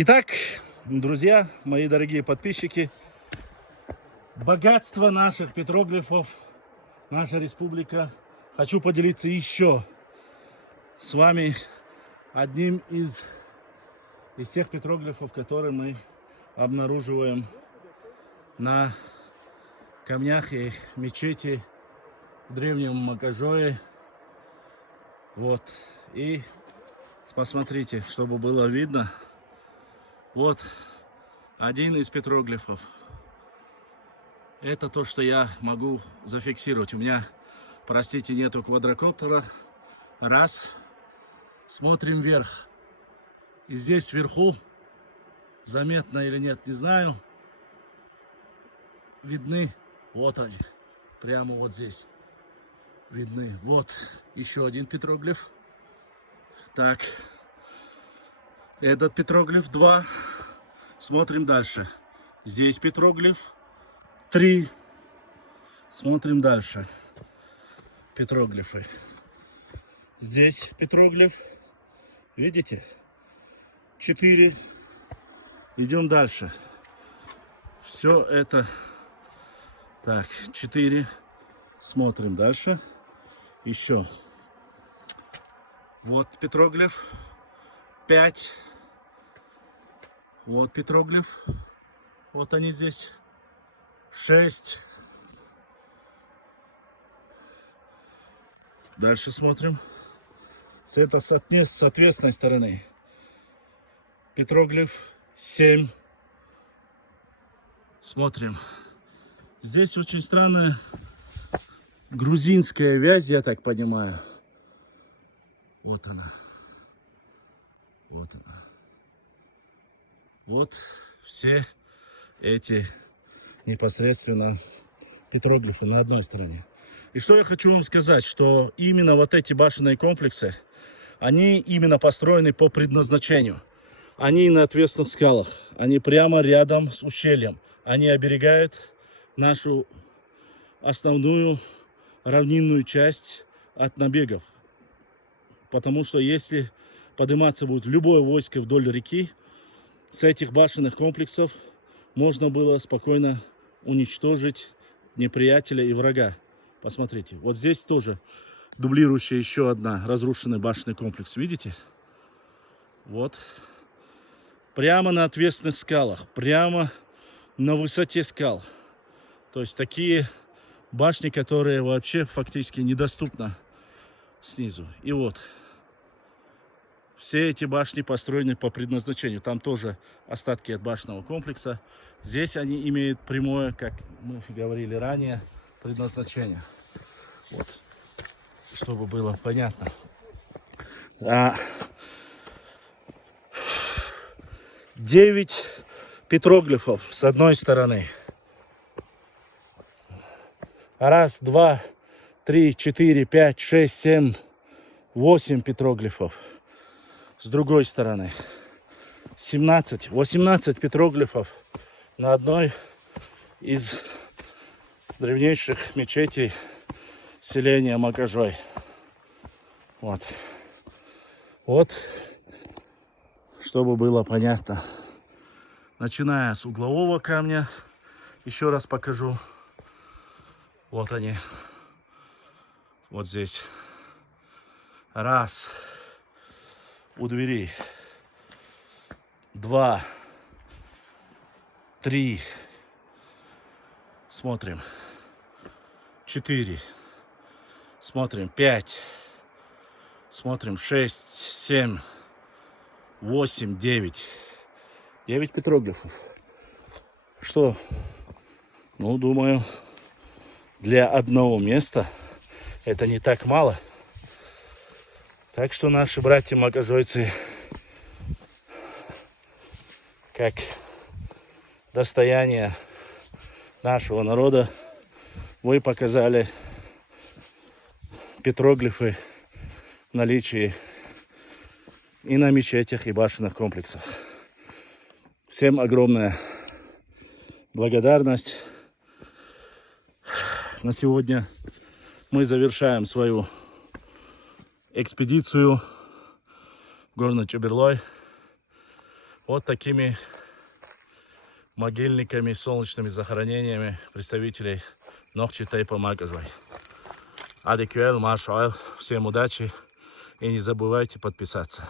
Итак, друзья, мои дорогие подписчики, богатство наших петроглифов, наша республика. Хочу поделиться еще с вами одним из тех петроглифов, которые мы обнаруживаем на камнях и мечети в древнем Макажое. Вот. И посмотрите, чтобы было видно. Вот один из петроглифов. Это то, что я могу зафиксировать. У меня, простите, нету квадрокоптера. Раз. Смотрим вверх. И здесь вверху, заметно или нет, не знаю, видны, вот они, прямо вот здесь видны. Вот еще один петроглиф. Так, этот петроглиф 2. Смотрим дальше. Здесь петроглиф 3. Смотрим дальше. Петроглифы. Здесь петроглиф. Видите? 4. Идем дальше. Все это. Так, 4. Смотрим дальше. Еще. Вот петроглиф. 5. Вот петроглиф. Вот они здесь. 6. Дальше смотрим. С этой соответственной стороны. Петроглиф 7. Смотрим. Здесь очень странная грузинская вязь, я так понимаю. Вот она. Вот она. Вот все эти непосредственно петроглифы на одной стороне. И что я хочу вам сказать, что именно вот эти башенные комплексы, они именно построены по предназначению. Они на ответственных скалах, они прямо рядом с ущельем. Они оберегают нашу основную равнинную часть от набегов. Потому что если подниматься будет любое войско вдоль реки, с этих башенных комплексов можно было спокойно уничтожить неприятеля и врага. Посмотрите, вот здесь тоже дублирующая еще одна разрушенный башенный комплекс. Видите? Вот. Прямо на отвесных скалах, прямо на высоте скал. То есть такие башни, которые вообще фактически недоступны снизу. И вот. Все эти башни построены по предназначению. Там тоже остатки от башенного комплекса. Здесь они имеют прямое, как мы говорили ранее, предназначение. Вот. Чтобы было понятно. 9 петроглифов с одной стороны. 1, 2, 3, 4, 5, 6, 7, 8 петроглифов. С другой стороны 18 петроглифов на одной из древнейших мечетей селения Макажой. Вот. Вот, чтобы было понятно. Начиная с углового камня, еще раз покажу. Вот они. Вот здесь. Раз. У двери. 2. 3. Смотрим. 4. Смотрим. 5. Смотрим. 6, 7, 8, 9. 9 петроглифов. Что? Ну, думаю, для одного места это не так мало. Так что наши братья-макажойцы, как достояние нашего народа, вы показали петроглифы в наличии и на мечетях, и башенных комплексах. Всем огромная благодарность. На сегодня мы завершаем свою экспедицию в горный Чеберлой. вот такими могильниками, солнечными захоронениями представителей Нохчи-Тейпа Магазвай. Адикюэл, Марш Ойл. Всем удачи и не забывайте подписаться.